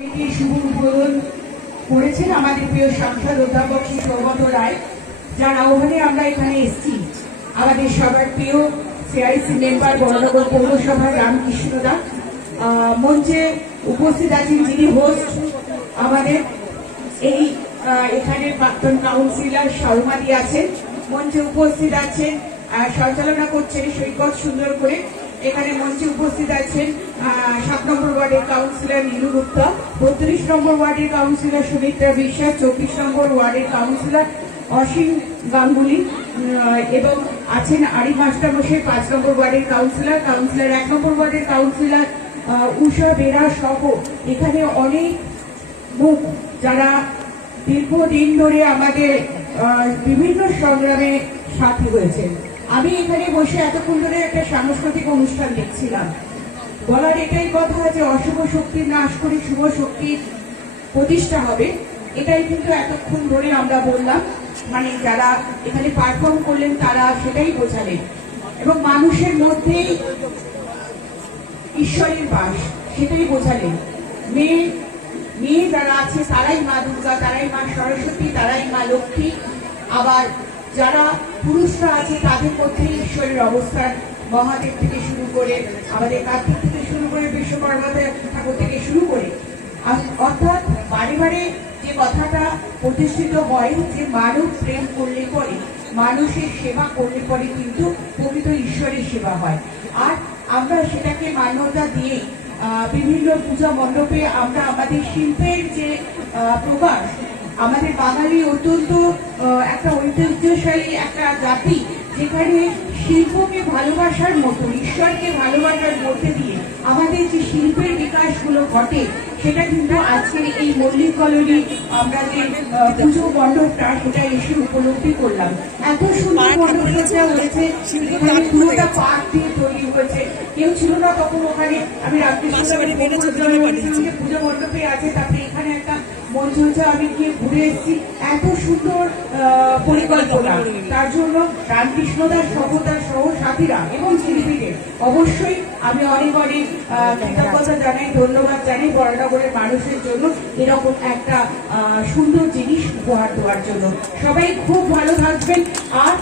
শুভ উদ্বোধন করেছেন আমাদের প্রিয় সাংসদ অধ্যাপক শ্রী সৌগত রায়, যার আহ্বানে আমরা এখানে এসেছি। আমাদের সবার প্রিয় সিআইসি মেম্বার বড়নগর পৌরসভার রামকৃষ্ণ দা মঞ্চে উপস্থিত আছেন, যিনি হোস্ট আমাদের এই এখানের প্রাক্তন কাউন্সিলর সৌমাদি আছেন, মঞ্চে উপস্থিত আছেন, সঞ্চালনা করছেন সৈকত সুন্দর করে। এখানে মঞ্চে উপস্থিত আছেন 7 নম্বর ওয়ার্ডের কাউন্সিলর নীলু গুপ্তা, 32 নম্বর ওয়ার্ডের কাউন্সিলর সুমিত্রা বিশ্বাস, 24 নম্বর ওয়ার্ডের কাউন্সিলর অসীম গাঙ্গুলি এবং আছেন আরিফ মাস্টারমশাই 5 নম্বর ওয়ার্ডের কাউন্সিলর 1 নম্বর ওয়ার্ডের কাউন্সিলর উষা বেরা সহ এখানে অনেক মুখ যারা দীর্ঘদিন ধরে আমাদের বিভিন্ন সংগ্রামে সাথী হয়েছেন। আমি এখানে বসে এতক্ষণ ধরে একটা সাংস্কৃতিক অনুষ্ঠান দেখছিলাম। বলার এটাই কথা যে অশুভ শক্তির নাশ করে শুভ শক্তির প্রতিষ্ঠা হবে, এটাই কিন্তু এতক্ষণ ধরে আমরা বললাম। মানে যারা এখানে পারফর্ম করলেন তারা সেটাই বোঝালেন, এবং মানুষের মধ্যেই ঈশ্বরের বাস সেটাই বোঝালেন। মেয়ে যারা আছে তারাই মা দুর্গা, তারাই মা সরস্বতী, তারাই মা লক্ষ্মী। আবার যারা পুরুষরা আছে তাদের মধ্যে ঈশ্বরের অবস্থান, মহাদেব থেকে শুরু করে আমাদের কার্তিক থেকে শুরু করে বিশ্বকর্মা ঠাকুর থেকে শুরু করে, অর্থাৎ বারে বারে যে কথাটা প্রতিষ্ঠিত হয় যে মানব প্রেম করলে পরে, মানুষের সেবা করলে পরে কিন্তু প্রকৃত ঈশ্বরের সেবা হয়। আর আমরা সেটাকে মান্যতা দিয়ে বিভিন্ন পূজা মণ্ডপে আমরা আমাদের শিল্পের যে প্রকাশ, আমাদের বাঙালি অত্যন্ত একটা ঐতিহ্যশালী একটা জাতি, যেখানে শিল্পকে ভালোবাসার মতো, ঈশ্বরকে ভালোবাসার মধ্যে দিয়ে আমাদের যে শিল্পের বিকাশগুলো ঘটে, সেটা কিন্তু আজকের এই মল্লিক কলোনি আমরা যে পুজো মণ্ডপটা সেটা এসে উপলব্ধি করলাম। এত সুন্দর মণ্ডপটা হয়েছে, এখানে পুরোটা পাট দিয়ে তৈরি হয়েছে। কেউ ছিল না তখন ওখানে। আমি রামকৃষ্ণ পুজো মণ্ডপে আছে, তারপরে এখানে একটা মঞ্চ হচ্ছে, আমি গিয়ে ঘুরে এসেছি। এত সুন্দর পরিকল্পনা, তার জন্য রামকৃষ্ণ দাস সহ সাথীরা এবং শিল্পীদের অবশ্যই আমি অনেক অনেক কৃতজ্ঞতা জানাই, ধন্যবাদ জানাই বড়নগরের মানুষের জন্য এরকম একটা সুন্দর জিনিস উপহার দেওয়ার জন্য। সবাই খুব ভালো থাকবেন। আর